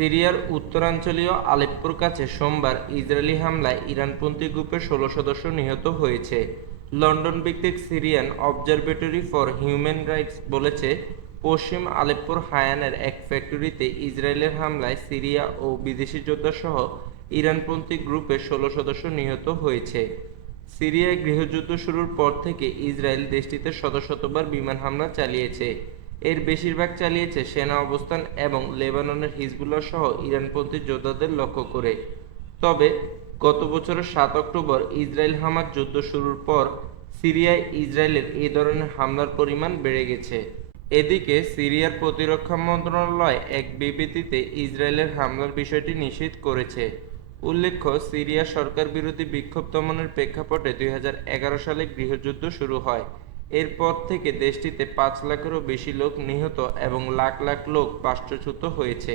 সিরিয়ার উত্তরাঞ্চলীয় আলেপ্পোর কাছে সোমবার ইসরায়েলি হামলায় ইরানপন্থী গ্রুপের ১৬ সদস্য নিহত হয়েছে। লন্ডন ভিত্তিক Syrian observatory for human rights বলেছে, পশ্চিম আলেপ্পোর হায়ানের এক ফ্যাক্টরিতে ইসরায়েলের হামলায় সিরিয়া ও বিদেশি যোদ্ধাসহ ইরানপন্থী গ্রুপের ১৬ সদস্য নিহত হয়েছে। সিরিয়ায় গৃহযুদ্ধ শুরুর পর থেকে ইসরায়েল দেশটিতে শত শতবার বিমান হামলা চালিয়েছে। এর বেশিরভাগ চালিয়েছে সেনা অবস্থান এবং লেবাননের হিজবুল্লাহ সহ ইরানপন্থী যোদ্ধাদের লক্ষ্য করে। তবে গত বছরের ৭ অক্টোবর ইসরায়েল হামাস যুদ্ধ শুরুর পর সিরিয়ায় ইসরায়েলের এই ধরনের হামলার পরিমাণ বেড়ে গেছে। এদিকে সিরিয়ার প্রতিরক্ষা মন্ত্রণালয় এক বিবৃতিতে ইসরায়েলের হামলার বিষয়টি নিশ্চিত করেছে। উল্লেখ্য, সিরিয়ার সরকার বিরোধী বিক্ষোভ দমনের প্রেক্ষাপটে ২০১১ সালে গৃহযুদ্ধ শুরু হয়। এরপর থেকে দেশটিতে ৫ লাখেরও বেশি লোক নিহত এবং লাখ লাখ লোক বাস্তুচ্যুত হয়েছে।